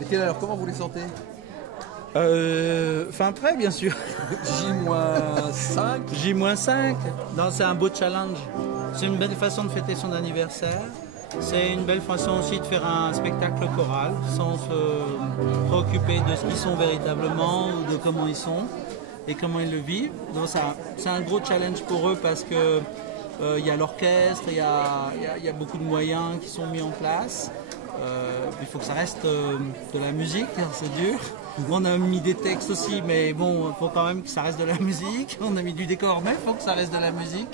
Étienne, alors comment vous les sentez? Fin prêt, bien sûr. J-5. J-5. C'est un beau challenge. C'est une belle façon de fêter son anniversaire. C'est une belle façon aussi de faire un spectacle choral sans se préoccuper de ce qu'ils sont véritablement ou de comment ils sont et comment ils le vivent. Donc c'est un gros challenge pour eux parce que il y a l'orchestre, il y a beaucoup de moyens qui sont mis en place. Il faut que ça reste de la musique, c'est dur. On a mis des textes aussi, mais bon, il faut quand même que ça reste de la musique. On a mis du décor, mais il faut que ça reste de la musique.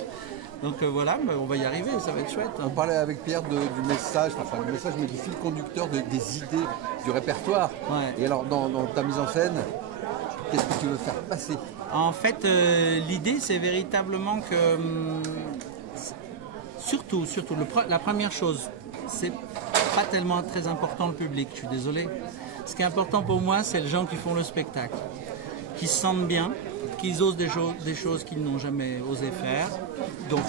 Donc voilà, on va y arriver, ça va être chouette. On parlait avec Pierre du message, enfin du message, mais du fil conducteur des idées, du répertoire. Ouais. Et alors, dans ta mise en scène, qu'est-ce que tu veux faire passer? En fait, l'idée, c'est véritablement que, surtout, la première chose, c'est pas tellement très important le public, je suis désolé. Ce qui est important pour moi, c'est les gens qui font le spectacle, qui se sentent bien, qu'ils osent des choses qu'ils n'ont jamais osé faire. Donc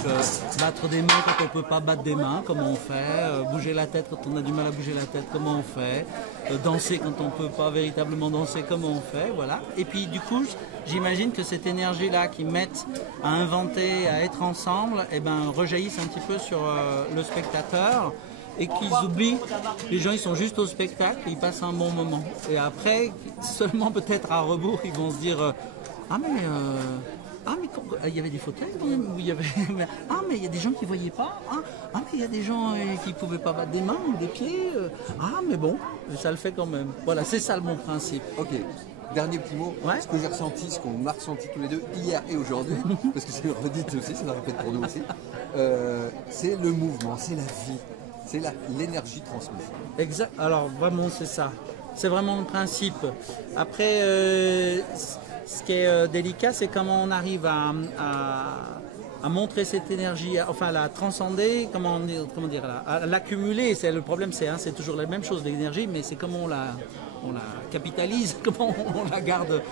battre des mains quand on ne peut pas battre des mains, comment on fait, bouger la tête quand on a du mal à bouger la tête, comment on fait, danser quand on ne peut pas véritablement danser, comment on fait, voilà. Et puis du coup, j'imagine que cette énergie-là qu'ils mettent à inventer, à être ensemble, eh ben, rejaillisse un petit peu sur le spectateur et qu'ils oublient, les gens ils sont juste au spectacle, ils passent un bon moment. Et après, seulement peut-être à rebours, ils vont se dire ah mais il y avait des fauteuils, où il y avait ah mais il y a des gens qui voyaient pas, mais il y a des gens qui pouvaient pas battre des mains ou des pieds, mais bon, ça le fait quand même. Voilà, c'est ça le bon principe. Ok. Dernier petit mot, Ouais. ce que j'ai ressenti, ce qu'on a ressenti tous les deux hier et aujourd'hui, parce que c'est le redit aussi, c'est la répète pour nous aussi, c'est le mouvement, c'est la vie, c'est l'énergie transmise. Exact. Alors vraiment c'est ça. C'est vraiment le principe. Après, ce qui est délicat, c'est comment on arrive à montrer cette énergie, enfin à la transcender, comment dire, à l'accumuler. Le problème, c'est toujours la même chose, l'énergie, mais c'est comment on la capitalise, comment on la garde,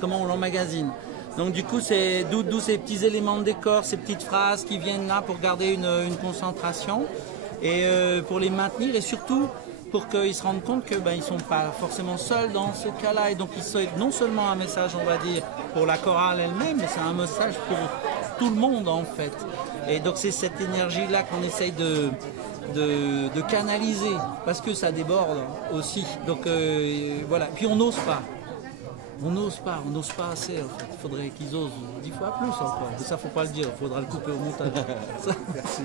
comment on l'emmagasine. Donc du coup, c'est d'où ces petits éléments de décor, ces petites phrases qui viennent là pour garder une concentration et pour les maintenir et surtout pour qu'ils se rendent compte qu'ils ne sont pas forcément seuls dans ce cas-là. Et donc, c'est non seulement un message, on va dire, pour la chorale elle-même, mais c'est un message pour tout le monde, en fait. Et donc, c'est cette énergie-là qu'on essaye de canaliser, parce que ça déborde aussi. Donc, voilà. Puis, on n'ose pas. On n'ose pas assez, en fait. Il faudrait qu'ils osent 10 fois plus encore. Mais ça, faut pas le dire. Il faudra le couper au montage. Merci.